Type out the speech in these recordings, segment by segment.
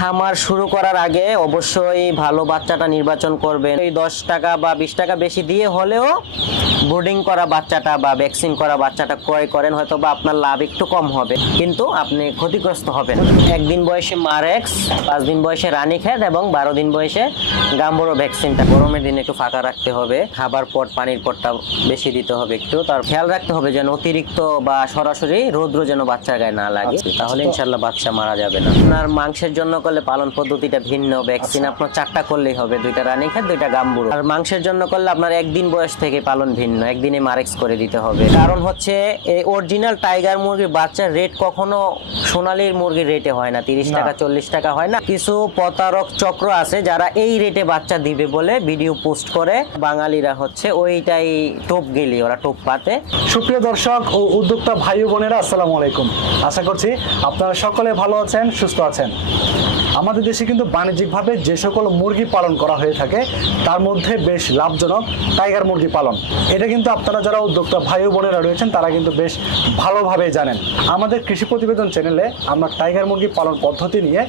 খামার শুরু করার আগে অবশ্যই ভালো বাচ্চাটা নির্বাচন করবেন। এই দশ টাকা বা বিশ টাকা বেশি দিয়ে হলেও ব্রুডিং করা বাচ্চাটা বা ভ্যাকসিন করা বাচ্চাটা ক্রয় করেন হয়তো বা আপনার লাভ একটু কম হবে। কিন্তু আপনি ক্ষতিগ্রস্ত হবেন। একদিন বয়সে মারেক্স পাঁচ দিন বয়সে রানীক্ষেত এবং বারো দিন বয়সে গাম্বুরো ভ্যাকসিনটা। গরমের দিনে একটু ফাঁকা রাখতে হবে। খাবার পট পানির পটটা বেশি দিতে হবে একটু। তার খেয়াল রাখতে হবে যেন অতিরিক্ত বা সরাসরি রৌদ্র যেন বাচ্চার গায়ে না লাগে। তাহলে ইনশাল্লাহ বাচ্চা মারা যাবে না। আপনার মাংসের জন্য করলে পালন পদ্ধতিটা ভিন্ন ভ্যাকসিন আপনার চারটা করলেই হবে দুইটা রানীক্ষেত দুইটা গাম্বুরো। আর মাংসের জন্য করলে আপনার একদিন বয়স থেকে পালন ভিন্ন একদিনে মারেক্স করে দিতে হবে। কারণ হচ্ছে এই অরিজিনাল টাইগার মুরগির বাচ্চার রেট কখনো সোনালির মুরগির রেটে হয় না তিরিশ টাকা চল্লিশ টাকা হয় না। কিছু প্রতারক চক্র আছে যারা এই রেটে বাচ্চা দিবে বলে ভিডিও পোস্ট করে। বাঙালিরা হচ্ছে ওইটাই টোপ গেলি ওরা টোপ পাতে। সুপ্রিয় দর্শক ও উদ্যোক্তা ভাই বোনেরা আসসালামু আলাইকুম। আশা করছি আপনারা সকলে ভালো আছেন সুস্থ আছেন। আমাদের দেশে কিন্তু বাণিজ্যিকভাবে যে সকল মুরগি পালন করা হয়ে থাকে, তার মধ্যে বেশ লাভজনক টাইগার মুরগি পালন। এটা কিন্তু আপনারা যারা উদ্যোক্তা ভাই বোনেরা রয়েছেন, তারা কিন্তু বেশ ভালোভাবেই জানেন। আমাদের কৃষি প্রতিবেদন চ্যানেলে আমরা টাইগার মুরগি পালন পদ্ধতি নিয়ে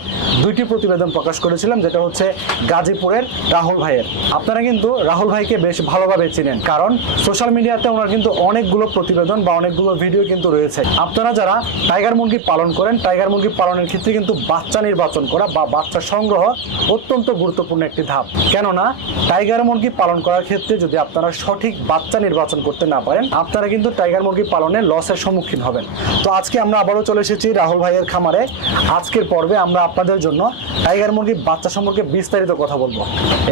দুইটি প্রতিবেদন প্রকাশ করেছিলাম, যেটা হচ্ছে গাজীপুরের রাহুল ভাইয়ের। আপনারা কিন্তু রাহুল ভাইকে বেশ ভালোভাবে চিনেন, কারণ সোশ্যাল মিডিয়াতে ওনার কিন্তু অনেকগুলো প্রতিবেদন বা অনেকগুলো ভিডিও কিন্তু রয়েছে। আপনারা যারা টাইগার মুরগি পালন করেন, টাইগার মুরগি পালনের ক্ষেত্রে কিন্তু বাচ্চা নির্বাচন করা বা বাচ্চা সংগ্রহ অত্যন্ত গুরুত্বপূর্ণ একটি ধাপ। কেননা টাইগার মুরগি পালন করার ক্ষেত্রে যদি আপনারা সঠিক বাচ্চা নির্বাচন করতে না পারেন, আপনারা কিন্তু টাইগার মুরগি পালনে লসের সম্মুখীন হবেন। তো আজকে আমরা আবারও চলে এসেছি রাহুল ভাইয়ের খামারে। আজকের পর্বে আমরা আপনাদের জন্য টাইগার মুরগির বাচ্চা সম্পর্কে বিস্তারিত কথা বলব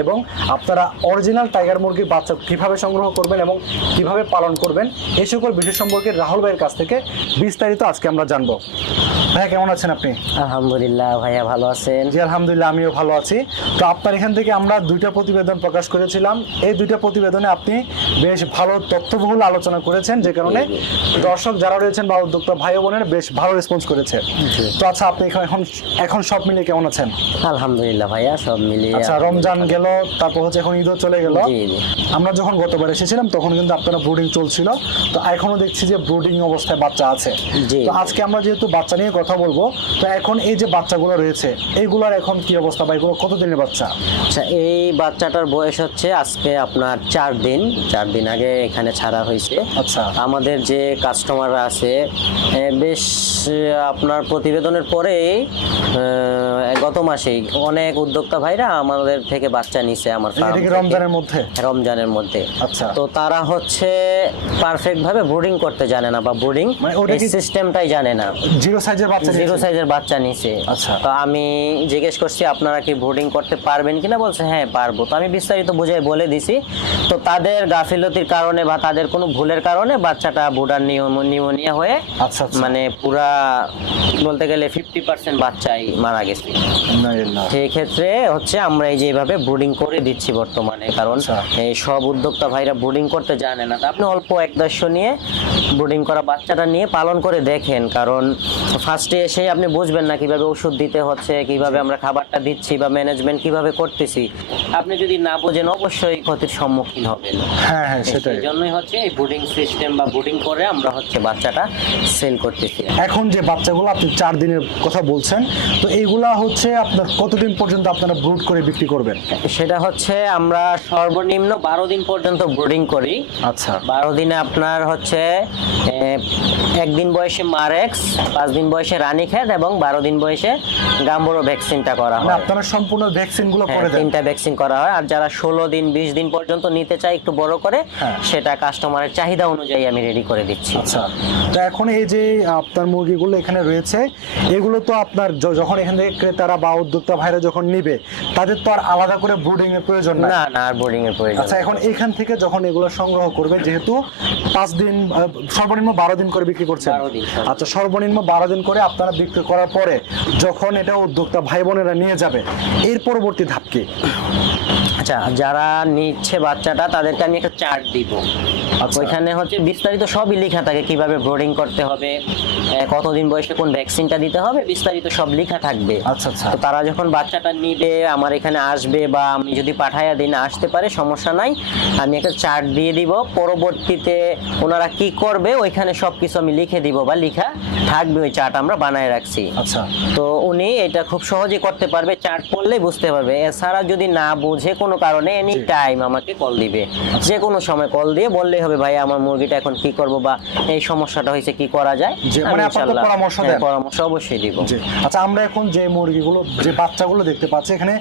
এবং আপনারা অরিজিনাল টাইগার মুরগির বাচ্চা কীভাবে সংগ্রহ করবেন এবং কীভাবে পালন করবেন এই সকল বিষয় সম্পর্কে রাহুল ভাইয়ের কাছ থেকে বিস্তারিত আজকে আমরা জানব। ভাইয়া, কেমন আছেন আপনি? আলহামদুলিল্লাহ, ভাইয়া ভালো আছেন? জি আলহামদুলিল্লাহ আমিও ভালো আছি। তো আপনার এখান থেকে আমরা দুইটা প্রতিবেদন প্রকাশ করেছিলাম। এই দুইটা প্রতিবেদনে আপনি বেশ ভালো তথ্যবহুল আলোচনা করেছেন যে কারণে দর্শক যারা রয়েছেন বা উদ্যোক্তা ভাই বোনের বেশ ভালো রেসপন্স করেছে। তো আচ্ছা আপনি এখন এখন সব মিলিয়ে কেমন আছেন? আলহামদুলিল্লাহ ভাইয়া সব মিলিয়ে আচ্ছা রমজান গেল তারপর হচ্ছে এখন ঈদও চলে গেল। আমরা যখন গতবার এসেছিলাম তখন কিন্তু আপনারা ব্রুডিং চলছিল। তো এখনও দেখছি যে ব্রুডিং অবস্থায় বাচ্চা আছে। তো আজকে আমরা যেহেতু বাচ্চা নিয়ে কথা বলব তো এখন এই যে বাচ্চাগুলো রয়েছে এইগুলোর এখন কি অবস্থা বা এগুলো কত দিনের বাচ্চা? আচ্ছা এই বাচ্চাটার বয়স হচ্ছে আজকে আপনার চার দিন। চার দিন আগে এখানে ছাড়া হয়েছে। আচ্ছা। আমাদের যে কাস্টমাররা আছে বেশ আপনার প্রতিবেদনের পরেই গত মাসেই অনেক উদ্যোক্তা ভাইরা আমাদের থেকে বাচ্চা নিছে আমার। রমজানের মধ্যে? রমজানের মধ্যে। আচ্ছা। তো তারা হচ্ছে পারফেক্ট ভাবে ব্রুডিং করতে জানে না বা ব্রুডিং মানে সিস্টেমটাই জানে না। জিরো সাইজের বাচ্চা জিরো সাইজের বাচ্চা নিছে। আচ্ছা। তো আমি জিজ্ঞেস করছি আপনারা কি ব্রুডিং করতে পারবেন কিনা? বলছে হ্যাঁ পারব। তো আমি বিস্তারিত বুঝাই বলে দিছি। তো তাদের গাফিলতির কারণে বা তাদের কোনো ভুলের কারণে বাচ্চাটা বুডার নিউমোনিয়া হয়ে আচ্ছা আচ্ছা। মানে পুরা বলতে গেলে ফিফটি পার্সেন্ট বাচ্চাই মারা গেছে। সেই ক্ষেত্রে হচ্ছে আমরা এই যে এইভাবে ব্রুডিং করে দিচ্ছি বর্তমানে কারণ আচ্ছা। এই সব উদ্যোক্তা ভাইরা ব্রুডিং করতে জানে না। আপনি অল্প এক দেড়শো নিয়ে ব্রুডিং করা বাচ্চাটা নিয়ে পালন করে দেখেন কারণ ফার্স্টে এসে আপনি বুঝবেন না কীভাবে ওষুধ দিতে হচ্ছে কীভাবে আমরা খাবারটা দিচ্ছি বা ম্যানেজমেন্ট কীভাবে করতেছি আপনি যদি না বোঝেন অবশ্যই ক্ষতির সম্মুখীন হবেন। হ্যাঁ হ্যাঁ সেটাই। জন্যই হচ্ছে এই ব্রুডিং সিস্টেম বা ব্রুডিং করে আমরা হচ্ছে বাচ্চাটা সেল করতেছি। এখন যে বাচ্চাগুলো আপনি চার দিনের কথা বলছেন তো এইগুলা হচ্ছে আপনার কতদিন পর্যন্ত আপনারা ব্রুড করে বিক্রি করবেন? সেটা হচ্ছে আমরা সর্বনিম্ন বারো দিন পর্যন্ত ব্রুডিং করি। আচ্ছা। বারো দিনে আপনার হচ্ছে একদিন বয়সে মারেক্স পাঁচ দিন বয়সে রানী রানীক্ষেত এবং বারো দিন বয়সে গাম্বুরো ভ্যাকসিনটা করা মানে হয়। আপনারা সম্পূর্ণ ভ্যাকসিনগুলো হ্যাঁ, করে দেন। তিনটা ভ্যাকসিন করা হয়। আর যারা ষোলো দিন বিশ দিন পর্যন্ত নিতে চায় একটু বড় করে হ্যাঁ। সেটা কাস্টমারের চাহিদা অনুযায়ী আমি রেডি করে দিচ্ছি। আচ্ছা। তো এখন এই যে আপনার মুরগিগুলো এখানে রয়েছে এগুলো তো আপনার যখন এখান থেকে ক্রেতারা বা উদ্যোক্তা ভাইরা যখন নিবে তাদের তো আর আলাদা করে ব্রুডিং এর প্রয়োজন নাই। না না আর বোর্ডিং এর প্রয়োজন আচ্ছা এখন এখান থেকে যখন এগুলো সংগ্রহ করবে যেহেতু পাঁচ দিন সর্বনিম্ন বারো দিন করে বিক্রি করছেন। 12 আচ্ছা সর্বনিম্ন বারো দিন করে আপনারা বিক্রি করার পরে যখন এটা উদ্যোক্তা ভাই বোনেরা নিয়ে যাবে এর পরবর্তী ধাপ কি আচ্ছা যারা নিচ্ছে বাচ্চাটা, তাদেরকে আমি একটা চার্ট দিব। ওইখানে হচ্ছে বিস্তারিত সবই লেখা থাকে কীভাবে ব্রোডিং করতে হবে কতদিন বয়সে কোন ভ্যাকসিনটা দিতে হবে বিস্তারিত সব লেখা থাকবে। আচ্ছা, আচ্ছা। তো তারা যখন বাচ্চাটা নিবে আমার এখানে আসবে বা আমি যদি পাঠাইয়া দিন আসতে পারে সমস্যা নাই আমি একটা চার্ট দিয়ে দিব পরবর্তীতে ওনারা কি করবে ওইখানে সব কিছু আমি লিখে দিব বা লিখা থাকবে ওই চার্ট আমরা বানায় রাখছি। আচ্ছা। তো উনি এটা খুব সহজে করতে পারবে চার্ট পড়লেই বুঝতে পারবে। এছাড়া যদি না বুঝে কোনো কারণে এনি টাইম আমাকে কল দিবে। যে কোনো সময় কল দিয়ে বললেই হবে ভাই আমার মুরগিটা এখন কি করব বা এই সমস্যাটা হয়েছে কি করা যায়? মানে আপনার পরামর্শ হ্যাঁ, দেন। পরামর্শ অবশ্যই দিব। আচ্ছা আমরা এখন যে মুরগিগুলো যে বাচ্চাগুলো দেখতে পাচ্ছি এখানে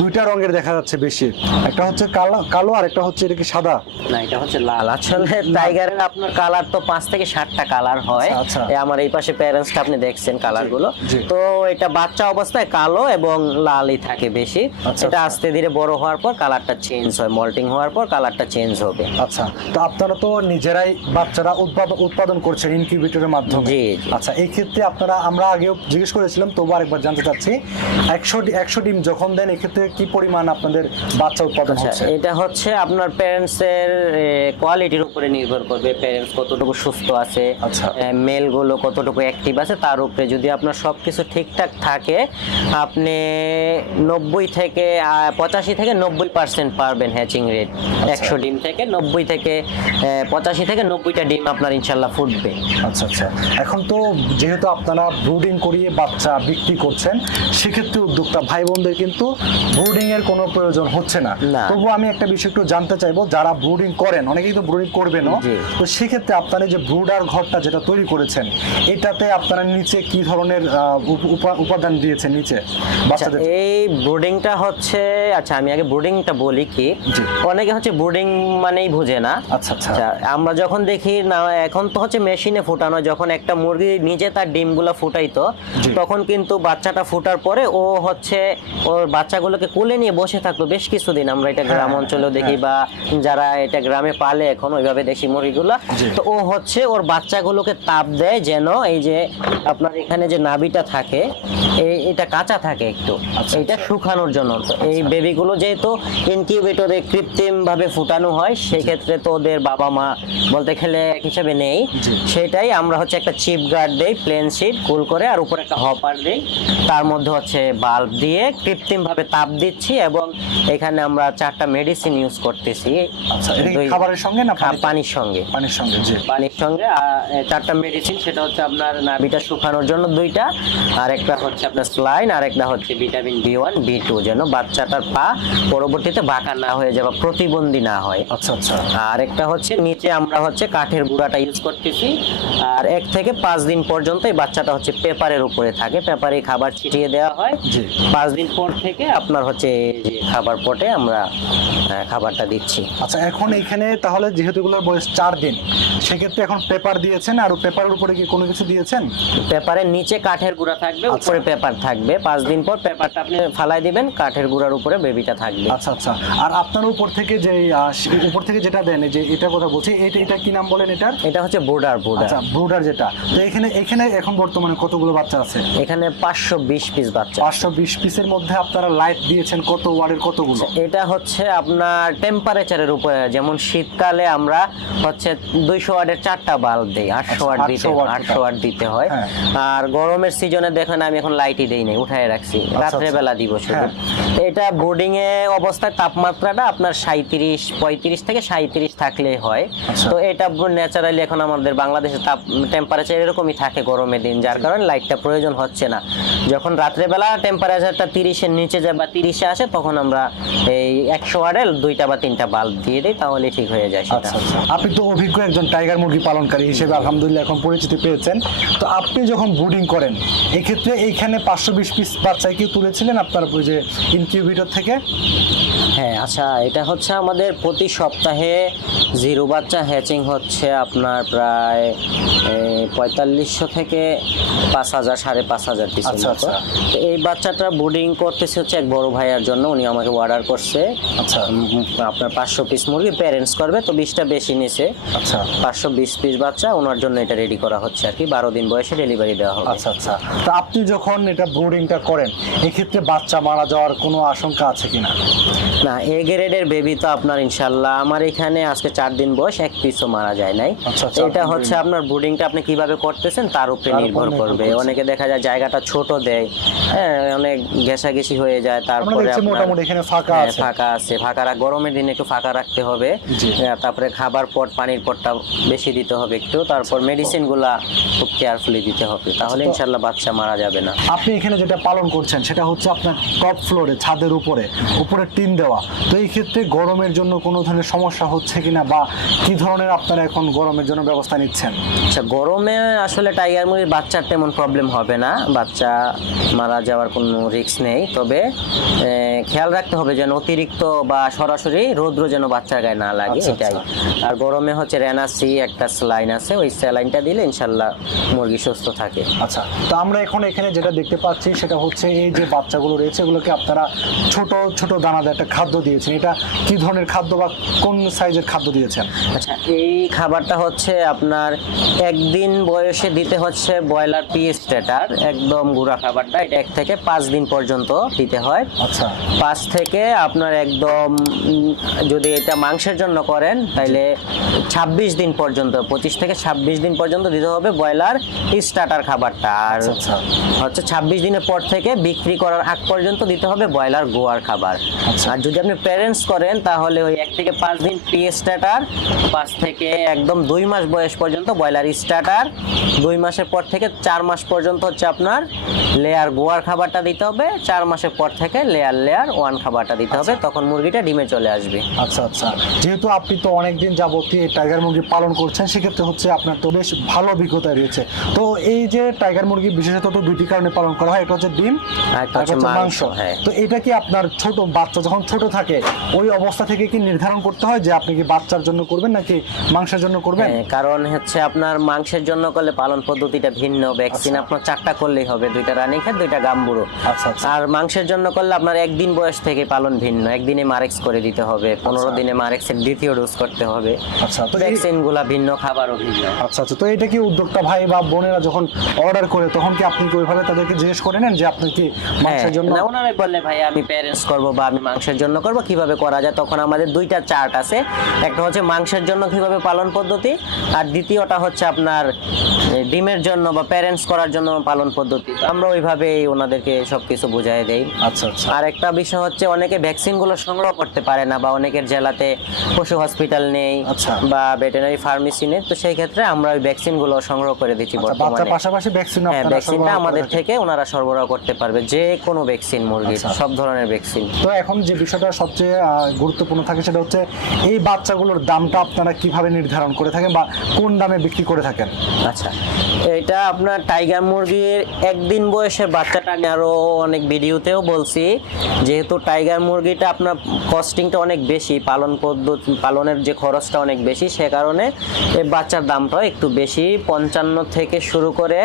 দুইটা রঙের দেখা যাচ্ছে বেশি। একটা হচ্ছে কালো কালো আর একটা হচ্ছে এটা কি সাদা? না এটা হচ্ছে লাল। আসলে টাইগারের আপনার কালার তো পাঁচ থেকে সাতটা কালার হয়। আচ্ছা, আচ্ছা। এই আমার এই পাশে প্যারেন্টসটা আপনি দেখছেন কালারগুলো তো এটা বাচ্চা অবস্থায় কালো এবং লালই থাকে বেশি। আচ্ছা, এটা। আস্তে ধীরে বড় হওয়ার পর কালারটা চেঞ্জ হয় মল্টিং হওয়ার পর কালারটা চেঞ্জ হবে। আচ্ছা তো আপনারা তো নিজেরাই বাচ্চারা উৎপাদন উৎপাদন করছেন ইনকিউবেটরের মাধ্যমে। আচ্ছা এই ক্ষেত্রে আপনারা আমরা আগেও জিজ্ঞেস করেছিলাম তবু আরেকবার জানতে চাচ্ছি একশো একশো ডিম যখন দেন এক্ষেত্রে কি পরিমাণ আপনাদের বাচ্চা উৎপাদন আচ্ছা হচ্ছে? এটা হচ্ছে আপনার প্যারেন্টস এর কোয়ালিটির উপরে নির্ভর করবে। প্যারেন্টস কতটুকু সুস্থ আছে আচ্ছা। মেলগুলো কতটুকু অ্যাক্টিভ আছে তার উপরে যদি আপনার সবকিছু ঠিকঠাক থাকে আপনি নব্বই থেকে পঁচাশি থেকে নব্বই পার্সেন্ট পারবেন হ্যাচিং রেট একশো ডিম থেকে নব্বই থেকে পঁচাশি থেকে নব্বইটা ডিম আপনার ইনশাল্লাহ ফুটবে। আচ্ছা আচ্ছা। এখন তো যেহেতু আপনারা ব্রুডিং করিয়ে বাচ্চা বিক্রি করছেন সেক্ষেত্রে উদ্যোক্তা ভাই বোনদের কিন্তু ব্রুডিং এর কোনো প্রয়োজন হচ্ছে না। তবু আমি একটা বিষয় একটু জানতে চাইব যারা ব্রুডিং করেন অনেকেই তো ব্রুডিং করবেনও জি। তো সেক্ষেত্রে আপনারা যে ব্রুডার ঘরটা যেটা তৈরি করেছেন এটাতে আপনারা নিচে কি ধরনের উপ- উপা- উপাদান দিয়েছেন নিচে আচ্ছা বাচ্চাদের? এই ব্রুডিংটা হচ্ছে আচ্ছা আমি আগে ব্রুডিংটা বলি কি অনেকে হচ্ছে ব্রুডিং মানেই বুঝে না। আচ্ছা আচ্ছা। আচ্ছা আমরা যখন দেখি না এখন তো হচ্ছে মেশিনে ফুটানো যখন একটা মুরগি নিজে তার ডিমগুলো ফুটাইতো তখন কিন্তু বাচ্চাটা ফুটার পরে ও হচ্ছে ওর বাচ্চাগুলোকে কোলে নিয়ে বসে থাকতো বেশ কিছুদিন। আমরা এটা গ্রাম হ্যাঁ, অঞ্চলেও দেখি বা যারা এটা গ্রামে পালে এখন ওইভাবে দেশি মুরগিগুলো। তো ও হচ্ছে ওর বাচ্চাগুলোকে তাপ দেয় যেন এই যে আপনার এখানে যে নাভিটা থাকে এই এটা কাঁচা থাকে একটু। আচ্ছা, এটা শুকানোর জন্য। এই বেবিগুলো যেহেতু ইনকিউবেটরে কৃত্রিম ভাবে ফুটানো হয় সেক্ষেত্রে তো ওদের বাবা মা বলতে এক হিসাবে নেই। সেটাই আমরা হচ্ছে একটা চিপ গার্ড দেই প্লেন শিট কুল করে আর উপরে একটা হপার দেই। তার মধ্যে হচ্ছে বাল্ব দিয়ে কৃত্রিম ভাবে তাপ দিচ্ছি এবং এখানে আমরা চারটা মেডিসিন ইউজ করতেছি। আচ্ছা খাবারের সঙ্গে না পানির সঙ্গে। পানির সঙ্গে জি। পানির সঙ্গে আর চারটা মেডিসিন সেটা হচ্ছে আপনার নাভিটা শুকানোর জন্য দুইটা আর একটা হচ্ছে আপনার স্লাইন আর একটা হচ্ছে vitamin B one B two যেন বাচ্চাটার পা পরবর্তীতে বাঁকা না হয়ে যায় বা প্রতিবন্ধী না হয়। আচ্ছা আচ্ছা। আর একটা হচ্ছে নিচে আমরা হচ্ছে কাঠের গুঁড়াটা ইউজ করতেছি। আর এক থেকে পাঁচ দিন পর্যন্ত এই বাচ্চাটা হচ্ছে পেপারের উপরে থাকে। পেপারে খাবার ছিটিয়ে দেওয়া হয়। পাঁচ দিন পর থেকে আপনার হচ্ছে এই যে খাবার পটে আমরা খাবারটা দিচ্ছি। আচ্ছা এখন এখানে তাহলে যেহেতু এগুলোর বয়স চার দিন সেক্ষেত্রে এখন পেপার দিয়েছেন আর পেপারের উপরে কি কোনো কিছু দিয়েছেন? পেপারের নিচে কাঠের গুঁড়া থাকবে আচ্ছা। উপরে পেপার থাকবে। পাঁচ দিন পর পেপারটা আপনি ফালাই দিবেন কাঠের গুঁড়ার উপরে বেবিটা থাকবে। আচ্ছা আচ্ছা। আর আপনার উপর থেকে যে উপর থেকে যেটা দেন যে এটা কথা বলছি এটা এটা কি নাম বলেন এটার? এটা হচ্ছে বোর্ডার বোর্ডার। আচ্ছা ব্রুডার যেটা। তো এখানে এখানে এখন বর্তমানে কতগুলো বাচ্চা আছে? এখানে পাঁচশো বিশ পিস বাচ্চা। পাঁচশো বিশ পিসের মধ্যে আপনারা লাইট দিয়েছেন কত ওয়ার্ডের কতগুলো? এটা হচ্ছে আপনার টেম্পারেচারের উপরে যেমন শীতকালে আমরা হচ্ছে দুইশো ওয়াটের চারটা বাল্ব দেই আটশো আচ্ছা, ওয়াট 800 দিতে watt আটশো ওয়াট দিতে হয়। হ্যাঁ। আর গরমের সিজনে দেখেন আমি এখন লাইটই দেই নাই উঠায় রাখছি। রাত্রে বেলা দিব শুধু। হ্যাঁ। এটা বোর্ডিং এ অবস্থায় তাপমাত্রাটা আপনার সাঁত্রিশ পঁয়ত্রিশ থেকে সাঁত্রিশ থাকলে হয়। আচ্ছা। তো এটা ন্যাচারালি এখন আমাদের বাংলাদেশে তাপ টেম্পারেচার এরকমই থাকে গরমের দিন যার কারণে লাইটটা প্রয়োজন হচ্ছে না। যখন রাত্রেবেলা টেম্পারেচারটা তিরিশের নিচে যায় বা তিরিশে আসে তখন আমরা এই একশো ওয়ার্ডের দুইটা বা তিনটা বাল্ব দিয়ে দিই তাহলে ঠিক হয়ে যায় সেটা। আচ্ছা আচ্ছা। আপনি তো অভিজ্ঞ একজন টাইগার মুরগি পালনকারী হিসেবে আলহামদুলিল্লাহ এখন পরিচিতি পেয়েছেন। তো আপনি যখন ব্রুডিং করেন এক্ষেত্রে এইখানে পাঁচশো বিশ পিস বাচ্চায় কি তুলেছিলেন আপনার ওই যে ইনকিউবেটর থেকে? হ্যাঁ আচ্ছা এটা হচ্ছে আমাদের প্রতি সপ্তাহে জিরো বাচ্চা হ্যাচিং হচ্ছে আপনার প্রায় পঁয়তাল্লিশশো থেকে পাঁচ হাজার সাড়ে পাঁচ হাজার পিস আচ্ছা, আচ্ছা। তো এই বাচ্চাটা বোর্ডিং করতেছে হচ্ছে এক বড় ভাইয়ার জন্য উনি আমাকে অর্ডার করছে। আচ্ছা। আপনার পাঁচশো পিস মুরগি প্যারেন্টস করবে তো বিশটা বেশি নিছে। আচ্ছা। পাঁচশো বিশ পিস বাচ্চা ওনার জন্য এটা রেডি করা হচ্ছে আর কি। বারো দিন বয়সে ডেলিভারি দেওয়া হবে। আচ্ছা আচ্ছা। তো আপনি যখন এটা ব্রুডিংটা করেন এক্ষেত্রে বাচ্চা মারা যাওয়ার কোনো আশঙ্কা আছে কিনা? না এ গ্রেডের বেবি তো আপনার ইনশাল্লাহ। আমার এখানে আজকে চার দিন বয়স এক পিসও মারা যায় নাই। আচ্ছা, এটা হচ্ছে আপনার ব্রুডিংটা আপনি কীভাবে করতেছেন? তার উপরে নির্ভর করবে। অনেকে দেখা যায় জায়গাটা ছোট দেয় হ্যাঁ অনেক ঘেঁষাঘেঁষি হয়ে যায় তারপরে মোটামুটি এখানে ফাঁকা হ্যাঁ, আছে। ফাঁকা আছে। ফাঁকা রাখ গরমের দিনে একটু ফাঁকা রাখতে হবে। হ্যাঁ, তারপরে খাবার পট পানির পটটা বেশি দিতে হবে একটু। তারপর মেডিসিনগুলা খুব কেয়ারফুলি দিতে হবে। তাহলে ইনশাল্লাহ বাচ্চা মারা যাবে না। আপনি এখানে যেটা পালন করছেন সেটা হচ্ছে আপনার টপ ফ্লোরে ছাদের উপরে উপরে টিন দেওয়া। তো এই ক্ষেত্রে গরমের জন্য কোনো ধরনের সমস্যা হচ্ছে কিনা বা কি ধরনের আপনারা এখন গরমের জন্য ব্যবস্থা নিচ্ছেন? আচ্ছা গরমে আসলে টাইগার মুরগির বাচ্চার তেমন প্রবলেম হবে না। বাচ্চা মারা যাওয়ার কোনো রিস্ক নেই। তবে খেয়াল রাখতে হবে যেন অতিরিক্ত বা সরাসরি রৌদ্র যেন বাচ্চার গায়ে না লাগে আচ্ছা, এটাই। আচ্ছা। আর গরমে হচ্ছে রেনাসি একটা স্যালাইন আছে ওই স্যালাইনটা দিলে ইনশাল্লাহ মুরগি সুস্থ থাকে। আচ্ছা তো আমরা এখন এখানে যেটা দেখতে পাচ্ছি সেটা হচ্ছে এই যে বাচ্চাগুলো রয়েছে এগুলোকে আপনারা ছোট ছোট দানাদার একটা খাদ্য দিয়েছেন। এটা কি ধরনের খাদ্য বা কোন সাইজের খাদ্য দিয়েছেন। আচ্ছা এই খাবারটা হচ্ছে আপনার একদিন বয়সে দিতে হচ্ছে ব্রয়লার পি স্টেটার একদম গুঁড়া খাবারটা। এটা এক থেকে পাঁচ দিন পর্যন্ত দিতে হয়। আচ্ছা। পাঁচ থেকে আপনার একদম যদি এটা মাংসের জন্য করেন তাহলে ছাব্বিশ দিন পর্যন্ত পঁচিশ থেকে ছাব্বিশ দিন পর্যন্ত দিতে হবে ব্রয়লার স্টার্টার খাবারটা। আর আচ্ছা, আচ্ছা। হচ্ছে ছাব্বিশ দিনের পর থেকে বিক্রি করার আগ পর্যন্ত দিতে হবে ব্রয়লার গোয়ার খাবার। আচ্ছা। আর যদি আপনি প্যারেন্টস করেন তাহলে ওই এক থেকে পাঁচ দিন পি স্টার্টার পাঁচ থেকে একদম দুই মাস বয়স পর্যন্ত ব্রয়লার স্টার্টার দুই মাসের পর থেকে চার মাস পর্যন্ত হচ্ছে আপনার লেয়ার গোয়ার খাবারটা দিতে হবে চার মাসের পর থেকে লেয়ার লেয়ার ওয়ান খাবারটা দিতে হবে তখন মুরগিটা ডিমে চলে আসবে। আচ্ছা আচ্ছা। যেহেতু আপনি তো অনেকদিন যাবতীয় এই টাইগার মুরগি পালন করছেন সেক্ষেত্রে হচ্ছে আপনার তো বেশ ভালো অভিজ্ঞতা রয়েছে। তো এই যে টাইগার মুরগি বিশেষত তো দুইটি কারণে পালন করা হয় একটা হচ্ছে ডিম আর হচ্ছে মাংস, হ্যাঁ। তো এটা কি আপনার ছোট বাচ্চা যখন ছোট থাকে ওই অবস্থা থেকে কি নির্ধারণ করতে হয় যে আপনি কি বাচ্চার জন্য করবেন নাকি মাংসের জন্য করবেন? হ্যাঁ, কারণ হচ্ছে আপনার মাংসের জন্য করলে পালন পদ্ধতিটা ভিন্ন ভ্যাকসিন আপনার চারটা করলেই হবে দুইটা রানী খেত দুইটা গাম্বুরো আচ্ছা আচ্ছা। আর মাংসের জন্য করলে আপনার একদিন বয়স থেকে পালন ভিন্ন একদিনে মারেক্স করে দিতে হবে পনেরো আচ্ছা। দিনে মারেক্সের দ্বিতীয় ডোজ করতে হবে। আচ্ছা তো ভিন্ন খাবারও ভিন্ন। আচ্ছা আচ্ছা তো এটা কি উদ্যোক্তা ভাই বা বোনেরা যখন অর্ডার করে তখন কি আপনি ওইভাবে তাদেরকে জিজ্ঞেস করে নেন যে আপনি কি মাংসের জন্য হ্যাঁ, না ওনারাই বললে ভাই আমি প্যারেন্টস করব বা আমি মাংসের জন্য করব কীভাবে করা যায়? তখন আমাদের দুইটা চার্ট আছে। একটা হচ্ছে মাংসের জন্য কীভাবে পালন পদ্ধতি? আর দ্বিতীয়টা হচ্ছে আপনার ডিমের জন্য বা প্যারেন্টস করার জন্য পালন পদ্ধতি। আমরা ওইভাবেই ওনাদেরকে সবকিছু বুঝাই দেই। আচ্ছা আচ্ছা। আর একটা বিষয় হচ্ছে অনেকে ভ্যাকসিনগুলো সংগ্রহ করতে পারে না বা অনেকের জেলাতে পশু হসপিটাল নেই আচ্ছা। বা ভেটেনারি ফার্মেসি নেই। তো সেই ক্ষেত্রে আমরা ওই ভ্যাকসিনগুলো সংগ্রহ করে দিচ্ছি আচ্ছা, বর্তমানে। পাশাপাশি ভ্যাকসিন হ্যাঁ ভ্যাকসিনটা আমাদের থেকে ওনারা সরবরাহ করতে পারবে। যে কোনো ভ্যাকসিন মুরগির আচ্ছা। সব ধরনের ভ্যাকসিন তো এখন যে বিষয়টা সবচেয়ে গুরুত্বপূর্ণ থাকে সেটা হচ্ছে এই বাচ্চাগুলোর দামটা আপনারা কীভাবে নির্ধারণ করে থাকেন বা কোন দামে বিক্রি করে থাকেন? আচ্ছা এটা আপনার টাইগার মুরগির একদিন বয়সের বাচ্চাটা আমি আরও অনেক ভিডিওতেও বলছি। যেহেতু টাইগার মুরগিটা আপনার কস্টিংটা অনেক বেশি পালন পদ্ধতি পালনের যে খরচটা অনেক বেশি সে কারণে এই বাচ্চার দামটাও একটু বেশি। পঞ্চান্ন থেকে শুরু করে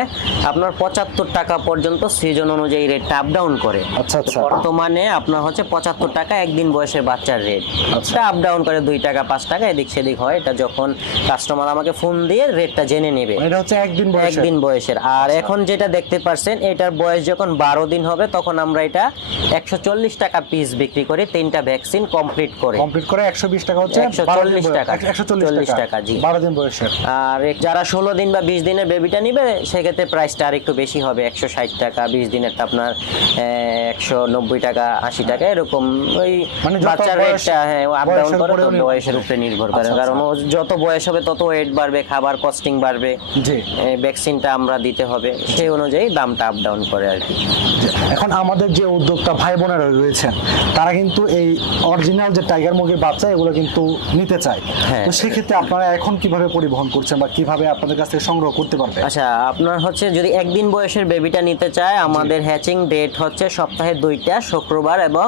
আপনার পঁচাত্তর টাকা পর্যন্ত সিজন অনুযায়ী রেটটা আপ ডাউন করে। আচ্ছা আচ্ছা। বর্তমানে আপনার হচ্ছে পঁচাত্তর টাকা একদিন বয়সের বাচ্চার রেট। আচ্ছা। আপ ডাউন করে দুই টাকা পাঁচ টাকা এদিক সেদিক হয় এটা যখন কাস্টমার আমাকে ফোন দিয়ে রেটটা জেনে নেবে। এটা হচ্ছে একদিন একদিন বয়সের। আর এখন যেটা দেখতে পারছেন এটার বয়স যখন বারো দিন হবে তখন আমরা এটা একশো চল্লিশ টাকা পিস বিক্রি করি তিনটা ভ্যাকসিন কমপ্লিট করে। কমপ্লিট করে একশো বিশ টাকা হচ্ছে 140 টাকা। একশো চল্লিশ টাকা। টাকা, জি। বারো দিন বয়সের। আর যারা ষোলো দিন বা বিশ দিনের বেবিটা নিবে সেক্ষেত্রে প্রাইসটা আর একটু বেশি হবে। একশো ষাট টাকা বিশ দিনেরটা আপনার একশো নব্বই টাকা আশি টাকা এরকম ওই মানে বাচ্চার রেটটা হ্যাঁ আপ ডাউন বয়সের করে তো বয়সের। উপরে নির্ভর করে। আচ্ছা, কারণ ও যত বয়স হবে তত ওয়েট বাড়বে খাবার কস্টিং বাড়বে। জি। ভ্যাকসিনটা আমরা দিতে হবে। সেই অনুযায়ী দামটা আপ ডাউন করে আর কি। এখন আমাদের যে উদ্যোক্তা ভাই বোনেরা রয়েছেন তারা কিন্তু এই অরিজিনাল যে টাইগার মুরগির বাচ্চা এগুলো কিন্তু নিতে চায়। হ্যাঁ। তো সেক্ষেত্রে আপনারা এখন কীভাবে পরিবহন করছেন বা কীভাবে আপনাদের কাছ থেকে সংগ্রহ করতে পারবে? আচ্ছা আপনার হচ্ছে যদি একদিন বয়সের বেবিটা নিতে চায় আমাদের হ্যাচিং ডেট হচ্ছে সপ্তাহে দুইটা শুক্রবার এবং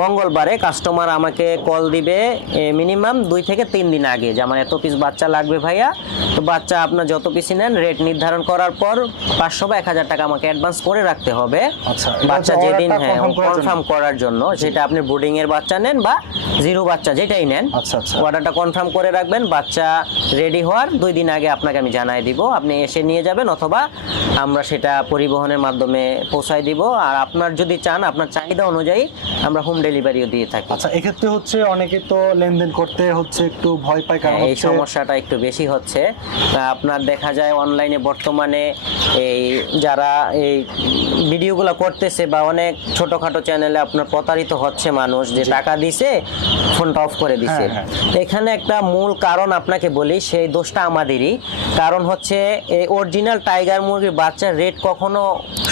মঙ্গলবারে কাস্টমার আমাকে কল দিবে মিনিমাম দুই থেকে তিন দিন আগে। যে আমার এত পিস বাচ্চা লাগবে ভাইয়া। তো বাচ্চা আপনার যত পিসই নেন রেট নির্ধারণ করার পর পাঁচশো বা এক হাজার টাকা আমাকে অ্যাডভান্স করে রাখতে হবে। আচ্ছা, বাচ্চা যেদিন হ্যাঁ কনফার্ম করার জন্য। সেটা আপনি ব্রুডিং এর বাচ্চা নেন বা জিরো বাচ্চা যেটাই নেন। আচ্ছা আচ্ছা। অর্ডারটা কনফার্ম করে রাখবেন বাচ্চা রেডি হওয়ার দুই দিন আগে আপনাকে আমি জানাই দিব। আপনি এসে নিয়ে যাবেন অথবা আমরা সেটা পরিবহনের মাধ্যমে পৌঁছায় দিব। আর আপনার যদি চান আপনার চাহিদা অনুযায়ী আমরা হোম ডেলিভারিও দিয়ে থাকি। আচ্ছা এক্ষেত্রে হচ্ছে অনেকে তো লেনদেন করতে হচ্ছে হচ্ছে একটু ভয় পায় কারণ হ্যাঁ, এই সমস্যাটা একটু বেশি হচ্ছে। আপনার দেখা যায় অনলাইনে বর্তমানে এই যারা এই ভিডিওগুলো করতেছে বা অনেক ছোটখাটো চ্যানেলে আপনার প্রতারিত হচ্ছে মানুষ যে টাকা দিছে ফোনটা অফ করে দিছে। হ্যাঁ, এখানে একটা মূল কারণ আপনাকে বলি সেই দোষটা আমাদেরই। কারণ হচ্ছে এই অরিজিনাল টাইগার মুরগির বাচ্চার রেট কখনো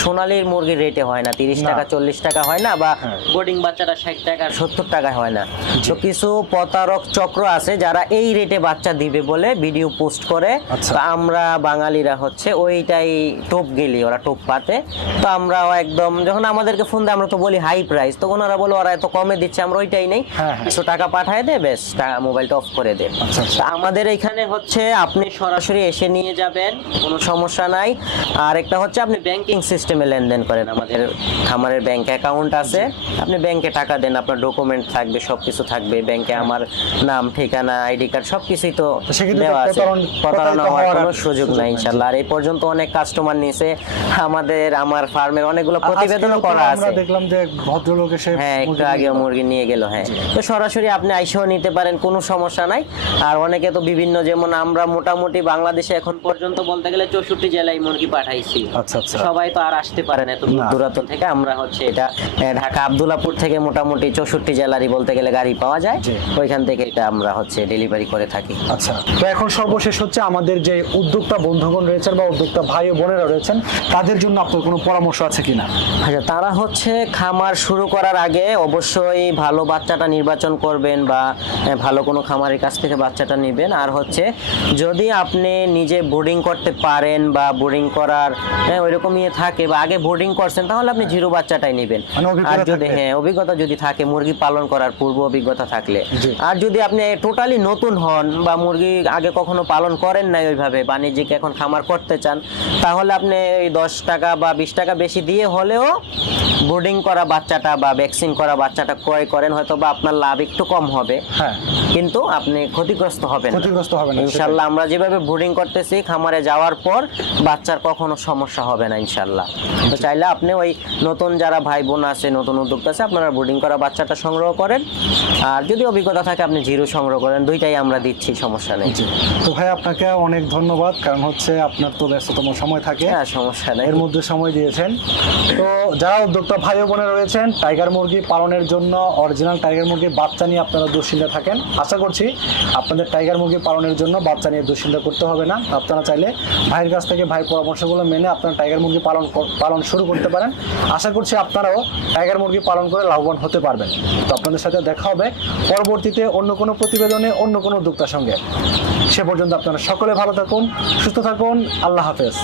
সোনালির মুরগির রেটে হয় না। তিরিশ টাকা চল্লিশ টাকা হয় না বা হ্যাঁ। বোর্ডিং বাচ্চাটা ষাট টাকা সত্তর টাকা হয় না। তো কিছু প্রতারক চক্র আছে যারা এই রেটে বাচ্চা দিবে বলে ভিডিও পোস্ট করে। আচ্ছা। তো আমরা বাঙালিরা হচ্ছে ওইটাই টোপ গেলি ওরা টোপ পাতে। তো আমরাও একদম যখন আমাদেরকে ফোন দেয় আমরা তো বলি হাই প্রাইস তো ওনারা বলে ওরা এত কমে দিচ্ছে আমরা ওইটাই নেই। হ্যাঁ, হ্যাঁ। কিছু টাকা পাঠায় দে বেশ মোবাইলটা অফ করে দে। আচ্ছা, আচ্ছা। আমাদের এখানে হচ্ছে আপনি সরাসরি এসে নিয়ে যাবেন কোনো সমস্যা নাই। আর একটা হচ্ছে আপনি ব্যাংকিং সিস্টেমে লেনদেন করেন। আমাদের খামারের ব্যাংক অ্যাকাউন্ট আছে। আপনি ব্যাংকে টাকা দেন আপনার ডকুমেন্ট থাকবে সব কিছু থাকবে। ব্যাংকে আমার নাম। ঠিকানা আইডি কার্ড সব কিছুই তো তো দেওয়া আছে। প্রতারণা হওয়ার কোনো সুযোগ নাই। ইনশাল্লাহ। আর এই পর্যন্ত অনেক কাস্টমার নিয়েছে। আমাদের আমার ফার্মের অনেকগুলো প্রতিবেদনও করা আছে। দেখলাম যে ভদ্রলোক এসে হ্যাঁ একটু আগে মুরগি নিয়ে গেল হ্যাঁ। তো সরাসরি আপনি আইসেও নিতে পারেন কোনো সমস্যা নাই। আর অনেকে তো বিভিন্ন যেমন আমরা মোটামুটি বাংলাদেশে এখন পর্যন্ত বলতে গেলে চৌষট্টি জেলায় মুরগি পাঠাইছি। আচ্ছা আচ্ছা। সবাই তো আর আসতে পারে না এত দূর থেকে আমরা হচ্ছে এটা ঢাকা আব্দুল্লাপুর থেকে মোটামুটি চৌষট্টি জেলারই বলতে গেলে গাড়ি পাওয়া যায়। ওইখান থেকে এটা আমরা হচ্ছে ডেলিভারি করে থাকি। আচ্ছা তো এখন সর্বশেষ হচ্ছে আমাদের যে উদ্যোক্তা বন্ধুগণ রয়েছেন বা উদ্যোক্তা ভাই ও বোনেরা রয়েছেন তাদের জন্য আপনার কোনো পরামর্শ আছে কিনা? আচ্ছা তারা হচ্ছে খামার শুরু করার আগে অবশ্যই ভালো বাচ্চাটা নির্বাচন করবেন বা ভালো কোনো খামারের কাছ থেকে বাচ্চাটা নেবেন। আর হচ্ছে যদি আপনি নিজে বোর্ডিং করতে পারেন বা বোর্ডিং করার হ্যাঁ, ওইরকম ইয়ে থাকে বা আগে বোর্ডিং করছেন তাহলে আপনি জিরো বাচ্চাটাই নেবেন। মানে আর যদি হ্যাঁ অভিজ্ঞতা যদি থাকে মুরগি পালন করার পূর্ব অভিজ্ঞতা থাকলে। আর যদি আপনি টোটালি নতুন হন বা মুরগি আগে কখনো পালন করেন নাই ওইভাবে, বাণিজ্যিক এখন খামার করতে চান, তাহলে আপনি ওই দশ টাকা বা বিশ টাকা বেশি দিয়ে হলেও বোর্ডিং করা বাচ্চাটা বা ভ্যাকসিন করা বাচ্চাটা ক্রয় করেন হয়তো বা আপনার লাভ একটু কম হবে। হ্যাঁ। কিন্তু আপনি ক্ষতিগ্রস্ত হবেন ক্ষতিগ্রস্ত হবে না, ইনশাল্লাহ আমরা যেভাবে বোর্ডিং করতেছি খামারে যাওয়ার পর বাচ্চার কখনো সমস্যা হবে না ইনশাল্লাহ। তো চাইলে আপনি ওই নতুন যারা ভাই বোন আছে নতুন উদ্যোক্তা আছে আপনারা বোর্ডিং করা বাচ্চাটা সংগ্রহ করেন। আর যদি অভিজ্ঞতা থাকে আপনি জিরো সংগ্রহ করেন দুইটাই আমরা দিচ্ছি সমস্যা নেই। তো ভাই আপনাকে অনেক ধন্যবাদ কারণ হচ্ছে আপনার তো ব্যস্ততম সময় থাকে। হ্যাঁ সমস্যা নেই। এর মধ্যে সময় দিয়েছেন। তো যারা উদ্যোক্তা ভাই ও বোনেরা রয়েছেন। টাইগার মুরগি পালনের জন্য অরিজিনাল টাইগার মুরগির বাচ্চা নিয়ে আপনারা দুশ্চিন্তা থাকেন। আশা করছি আপনাদের টাইগার মুরগি পালনের জন্য বাচ্চা নিয়ে দুশ্চিন্তা করতে হবে না। আপনারা চাইলে ভাইয়ের কাছ থেকে ভাইয়ের পরামর্শগুলো মেনে আপনারা টাইগার মুরগি পালন পালন শুরু করতে পারেন। আশা করছি আপনারাও টাইগার মুরগি পালন করে লাভবান হতে পারবেন। তো আপনাদের সাথে দেখা হবে পরবর্তীতে অন্য কোনো প্রতিবেদনে, অন্য কোনো উদ্যোক্তার সঙ্গে। সে পর্যন্ত আপনারা সকলে ভালো থাকুন, সুস্থ থাকুন। আল্লাহ হাফেজ।